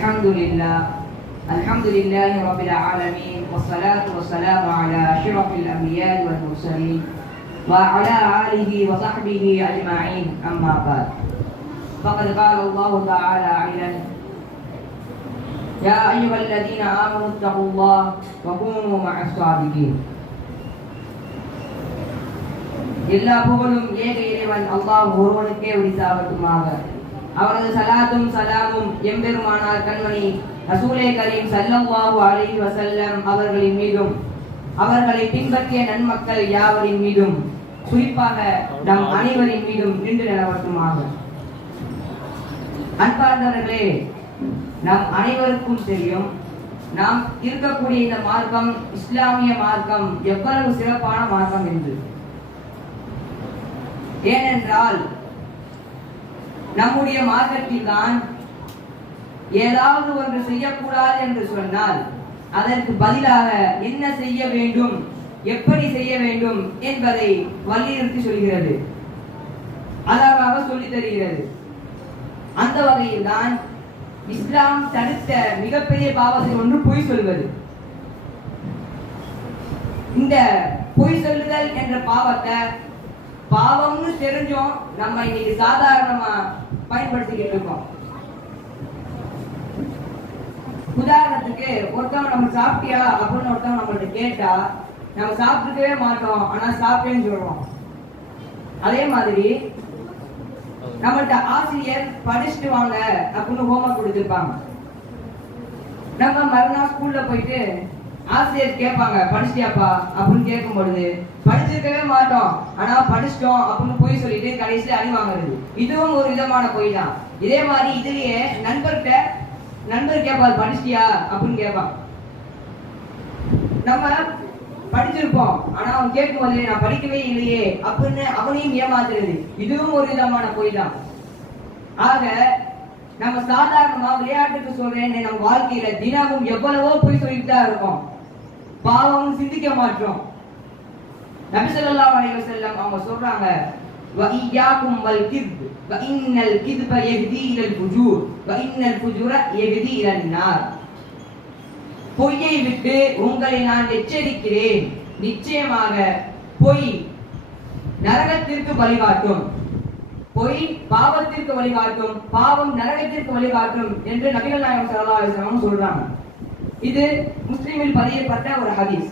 الحمد لله رب العالمين والصلاة والسلام على أشرف الأنبياء والمرسلين وعلى آله وصحبه أجمعين أما بعد فقد قال الله تعالى أيضا يا أيها الذين آمنوا اتقوا الله وكونوا مع الصادقين. எல்லா புகழும் ஏக இறைவன் அல்லாஹ் ஒருவனுக்கே உரித்தாகட்டுமாக. அவரது சலாத்தும் சலாமும் எம்பெருமானார் கண்மணி ரசூலே கரீம் ஸல்லல்லாஹு அலைஹி வஸல்லம் அவர்களின் மீதும் அவர்களை பின்பற்றிய நன்மக்கள் யாவரின் மீதும் குறிப்பாக நம் அனைவரின் மீதும் நின்று நிலவட்டுமாக. அன்பார்ந்தவர்களே, நம் அனைவருக்கும் தெரியும், நாம் இருக்கக்கூடிய இந்த மார்க்கம் இஸ்லாமிய மார்க்கம் எவ்வளவு சிறப்பான மார்க்கம் என்று. ஏனென்றால் நம்முடைய மார்க்கத்தில் தான் ஏதாவது ஒன்று செய்யக்கூடாது என்று சொன்னால் அதற்கு பதிலாக என்ன செய்ய வேண்டும், எப்படி செய்ய வேண்டும் என்பதை வலியுறுத்தி சொல்கிறது, அழகாக சொல்லித் தருகிறது. அந்த வகையில் தான் இஸ்லாம் தடுத்த மிகப்பெரிய பாவத்தில் ஒன்று பொய் சொல்வது. இந்த பொய் சொல்லுதல் என்ற பாவத்தை பாவம்னு தெரிஞ்சோம் நம்ம இன்னைக்கு சாதாரணமா பயன்படுத்திக்கிட்டு இருக்கோம். உதாரணத்துக்கு ஒருத்தவங்க நம்ம சாப்பிட்டியா அப்படின்னு ஒருத்தவங்க நம்மள்ட்ட கேட்டா நம்ம சாப்பிட்டுக்கவே மாட்டோம், ஆனா சாப்பிட்டேன்னு சொல்றோம். அதே மாதிரி நம்மள்ட்ட ஆசிரியர் படிச்சுட்டு வாங்க அப்படின்னு ஹோம்ஒர்க் கொடுத்துருப்பாங்க. நம்ம மறுநாள் ஸ்கூல்ல போயிட்டு ஆசிரியர் கேட்பாங்க படிச்சிட்டியாப்பா அப்படின்னு கேட்கும் பொழுது படிச்சிருக்கவே மாட்டோம், ஆனா படிச்சிட்டோம் அப்படின்னு பொய் சொல்லிட்டு கடைசியில அடி வாங்குறது. இதுவும் ஒரு விதமான பொய் தான். இதே மாதிரி இதுலயே நண்பர் கேட்பாரு படிச்சிட்டியா அப்படின்னு கேட்பான். நம்ம படிச்சிருப்போம், ஆனா அவன் கேட்கும் போது நான் படிக்கவே இல்லையே அப்படின்னு அவனையும் ஏமாத்துறது. இதுவும் ஒரு விதமான பொய் தான். ஆக நம்ம சாதாரணமா விளையாட்டுக்கு சொல்றேன், நம்ம வாழ்க்கையில தினமும் எவ்வளவோ பொய் சொல்லிட்டு தான் இருக்கோம், பாவம் சிந்திக்க மாட்டோம். நபி ஸல்லல்லாஹு அலைஹி வஸல்லம் அவங்க சொல்றாங்க, வஇய்யாகும் வல் கித்ப் வஇன்னல் கித்ப யஹ்தி இலல் ஃபுஜூர் வஇன்னல் ஃபுஜூர யஹ்தி இலன் நார். பொய்யை விட்டு உங்களை நான் எச்சரிக்கிறேன், நிச்சயமாக பொய் நரகத்திற்கு வழிகாட்டும், பொய் பாவத்திற்கு வழிகாட்டும், பாவம் நரகத்திற்கு வழிகாட்டும் என்று நபிகள் நாயகம் ஸல்லல்லாஹு அலைஹி வஸல்லம் சொல்றாங்க. இது முஸ்லிமில் பதியப்பட்ட ஒரு ஹதீஸ்.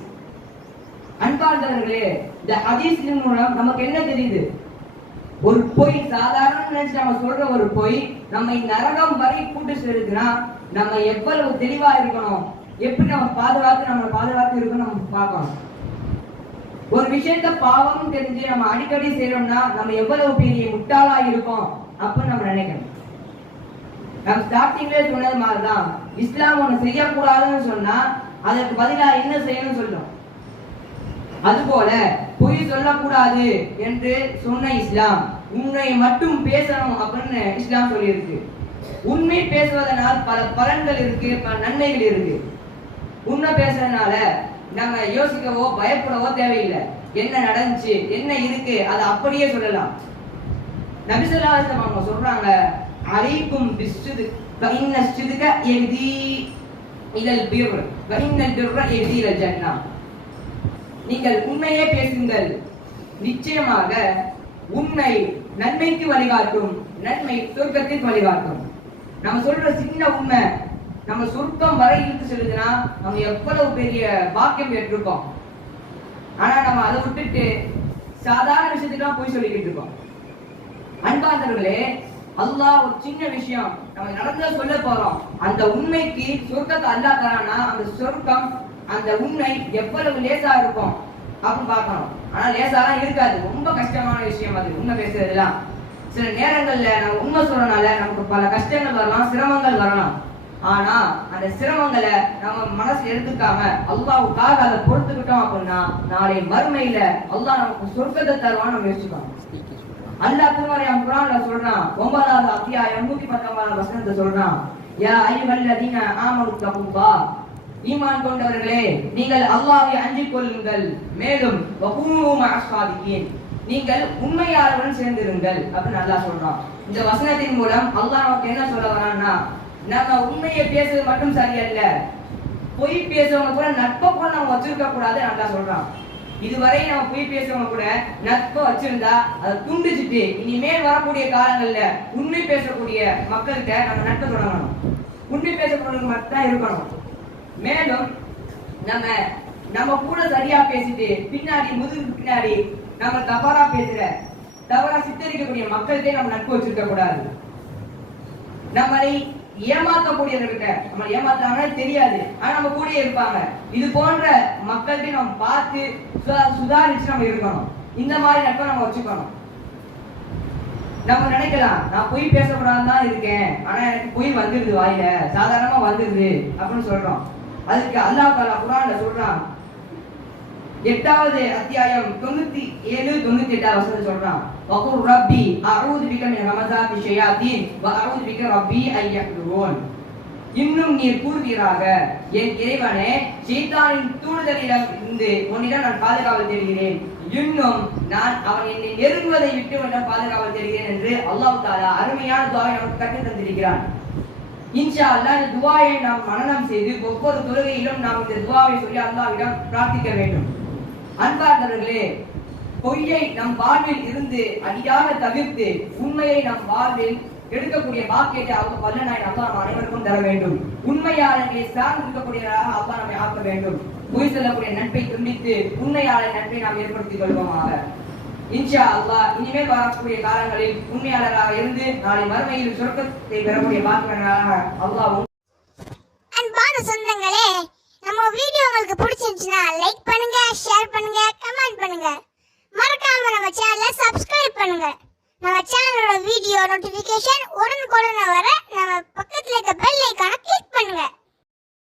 அன்பார்ந்தவர்களே, இந்த ஹதீஸின் மூலம் நமக்கு என்ன தெரியுது? ஒரு பொய் சாதாரண நினைச்சு நம்ம சொல்ற ஒரு பொய் நம்மை நரகம் வரை கூட்டு செலுத்தினா நம்ம எவ்வளவு தெளிவா இருக்கணும், எப்படி நம்ம பாதுகாத்து இருக்கணும் நம்ம பார்க்கணும். ஒரு விஷயத்த பாவம் தெரிஞ்சு நம்ம அடிக்கடி செய்யறோம்னா நம்ம எவ்வளவு பெரிய முட்டாளா இருக்கோம் அப்படின்னு நம்ம நினைக்கணும். நம்ம ஸ்டார்டிங்லேயே சொன்னது மாதிரிதான் இஸ்லாம் ஒண்ணு செய்யக்கூடாதுன்னு சொன்னா அதற்கு பதிலா என்ன செய்யணும்னு சொல்லும். அதுபோல பொய் சொல்லக்கூடாது என்று சொன்ன இஸ்லாம் உண்மையை மட்டும் பேசணும் அப்படின்னு இஸ்லாம் சொல்லியிருக்கு. உண்மை பேசுவதனால் பல பலன்கள் இருக்கு, பல நன்மைகள் இருக்கு. உண்மை பேசுறதுனால நம்ம யோசிக்கவோ பயப்படவோ தேவையில்லை. என்ன நடந்துச்சு, என்ன இருக்கு, அதை அப்படியே சொல்லலாம். நபி ஸல்லல்லாஹு அலைஹி வஸல்லம் அவங்க சொல்றாங்க, அலைக்கும் பிஸ்ஸித்க் ஃபஇன்ன ஸித்க யஹ்தி இலல் பிர் வஇன்னல் பிர்ர யஹ்தி இலல் ஜன்னah. நீங்கள் உண்மையே பேசுங்கள், நிச்சயமாக உண்மை நன்மைக்கு வழிகாட்டும், நன்மை சொர்க்கத்திற்கு வழிகாட்டும். நம்ம சொல்ற சின்ன உண்மை நம்ம சொர்க்கம் வரை இழுத்து செல்லுதுன்னா நம்ம எவ்வளவு பெரிய பாக்கியம் பெற்றிருக்கோம். ஆனா நம்ம அதை விட்டுட்டு சாதாரண விஷயத்துக்கெல்லாம் போய் சொல்லிக்கிட்டு இருக்கோம். அன்பார்ந்தவர்களே, அல்லாஹ் ஒரு சின்ன விஷயம் நம்ம நடந்ததை சொல்ல போறோம், அந்த உண்மைக்கு சொர்க்கத்தை அல்லாஹ் தரானா அந்த சொர்க்கம் அந்த உண்மை எவ்வளவு லேசா இருக்கும் அப்படின்னு பார்க்கணும். ஆனா லேசாலாம் இருக்காது, ரொம்ப கஷ்டமான விஷயம் அது உண்மை பேசுறதுலாம். சில நேரங்கள்ல நம்ம உண்மை சொல்றதுனால நமக்கு பல கஷ்டங்கள் வரலாம், சிரமங்கள் வரலாம். ஆனா அந்த சிரமங்களை நம்ம மனசு எடுத்துக்காம அல்லாஹ்வுக்காக அதை பொறுத்துக்கிட்டோம் அப்படின்னா நாளை மறுமையில அல்லாஹ் நமக்கு சொர்க்கத்தை தருவான்னு நம்ம யோசிச்சுக்கணும். அல்லாஹ் திருமறையாம் குர்ஆன்ல சொல்றான், 9வது அத்தியாயம் 119வது வசனத்தை சொல்றான், யா அய்யுஹல்லதீன ஆமனு தகுல்லாஹ், ஈமான் கொண்டவர்களே நீங்கள் அல்லாஹ்வை அஞ்சிக் கொள்ளுங்கள், மேலும் வகூனு மஅஸ் ஸாதிகீன், நீங்கள் உண்மையாளருடன் சேர்ந்திருங்கள் அப்படின்னு அல்லாஹ் சொல்றான். இந்த வசனத்தின் மூலம் அல்லாஹ் நமக்கு என்ன சொல்ல வரான்னா, நம்ம உண்மையை பேசுறது மட்டும் சரியல்ல, பொய் பேசுறவங்க கூட நட்பை கூட நம்ம வச்சிருக்க கூடாது நல்லா சொல்றான். இதுவரை நம்ம பொய் பேசுறவங்க கூட நட்பை வச்சிருந்தா அதை துண்டிச்சுட்டு இனிமேல் வரக்கூடிய காலங்கள்ல உண்மை பேசக்கூடிய மக்கள்கிட்ட நம்ம நட்பை தொடங்கணும். உண்மை பேசக்கூடிய மட்டும் தான் இருக்கணும். மேலும் நம்ம கூட சரியா பேசிட்டு பின்னாடி முதுகு பின்னாடி நம்ம தவறா பேசுற தவறா சித்தரிக்கக்கூடிய மக்கள்கிட்ட நம்ம நட்பு வச்சிருக்க கூடாது. நம்மளை ஏமாற்றக்கூடியவர்கிட்ட நம்ம ஏமாத்தாங்கன்னா தெரியாது, ஆனா நம்ம கூட இருப்பாங்க. இது போன்ற மக்கள்கிட்ட நம்ம பார்த்து சுதாரிச்சு நம்ம இருக்கணும். இந்த மாதிரி நட்பை நம்ம வச்சுக்கணும். நம்ம நினைக்கலாம் நான் பொய் பேசக்கூடாதுன்னு தான் இருக்கேன், ஆனா எனக்கு பொய் வந்துடுது, வாயில சாதாரணமா வந்துடுது அப்படின்னு சொல்றோம். அதுக்கு அல்லாஹ் தஆலா குர்ஆன்ல சொல்றான், 8வது அத்தியாயம் 97 98 வசனம் சொல்றான், வகுர் ரப்பி அஊது பிக மின் ஹமஸாத்தி ஷயாத்தீன் வ அஊது பிக ரப்பி ஐயஹ்துரூன். இன்னும் நீர் கூறுவீராக, என் இறைவனே ஷைத்தானின் தூண்டுதலிடம் இருந்து உன்னிடம் நான் பாதுகாவல் தேடுகிறேன், இன்னும் நான் அவன் என்னை நெருங்குவதை விட்டு உன்னிடம் பாதுகாவல் தேடுகிறேன் என்று அல்லாஹ் தஆலா அருமையான துஆவை நமக்கு கற்றுத் தந்திருக்கிறான். இன்ஷா அல்லாஹ் இந்த துஆவை நாம் மனனம் செய்து ஒவ்வொரு தொழுகையிலும் நாம் இந்த துஆவை சொல்லி அல்லாஹ்விடம் பிரார்த்திக்க வேண்டும். அன்பார்ந்தவர்களே, பொய்யை நம் வாழ்வில் இருந்து அடியாக தவிர்த்து உண்மையை நம் வாழ்வில் எடுக்கக்கூடிய பாக்கியத்தை அவங்க வல்லநாயன் அல்லாஹ் நம் அனைவருக்கும் தர வேண்டும். உண்மையாளர்களை சார்ந்து இருக்கக்கூடியவராக அல்லாஹ் நம்மை ஆக்க வேண்டும். பொய் சொல்லக்கூடிய நட்பை துண்டித்து உண்மையாளர் நட்பை நாம் ஏற்படுத்திக் கொள்வோமாக. இன்ஷா அல்லாஹ் இனிமேல் வரக்கூடிய காலங்களில் உண்மையாளராக இருந்து நாளை மறுமையில் சொர்க்கத்தை பெறக்கூடிய பாக்கியவராக அல்லாஹ். அன்பான சொந்தங்களே, நம்ம வீடியோ உங்களுக்கு பிடிச்சிருந்துச்சுன்னா லைக் பண்ணுங்க, ஷேர் பண்ணுங்க, கமெண்ட் பண்ணுங்க. மறக்காம நம்ம சேனலை சப்ஸ்கிரைப் பண்ணுங்க. நம்ம சேனலோட வீடியோ நோட்டிபிகேஷன் உடனுக்குடன் வர நம்ம பக்கத்துல இருக்க பெல் ஐகானை கிளிக் பண்ணுங்க.